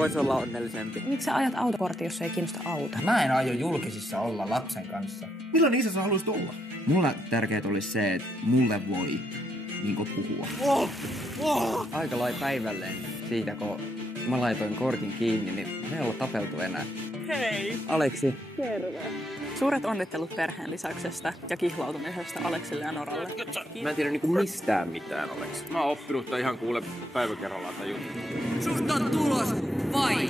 voisi olla onnellisempi. Miksi sä ajat autokortti, jos ei kiinnosta auto? Mä en aio julkisissa olla lapsen kanssa. Millainen isä sä haluaisit olla? Mulla tärkeää olisi se, että mulle voi puhua. Aika lai päivälleen siitä, kun mä laitoin korkin kiinni, niin me ei olla tapeltu enää. Hei! Aleksi. Terve! Suuret onnittelut perheen lisäyksestä ja kihlautumisesta Aleksille ja Noralle. Mä en tiedä mistään mitään, Aleksi. Mä oon oppinut tää ihan kuule päivä kerrallaan tää juttu. Susta on tulos, vai?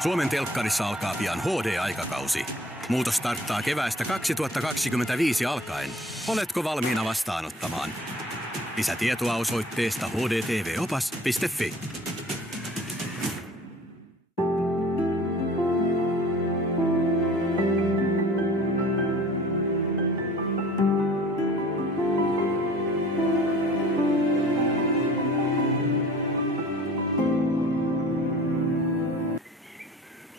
Suomen telkkarissa alkaa pian HD-aikakausi. Muutos starttaa keväästä 2025 alkaen. Oletko valmiina vastaanottamaan? Lisätietoa osoitteesta hdtvopas.fi.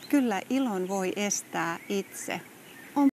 Kyllä ilon voi estää itse.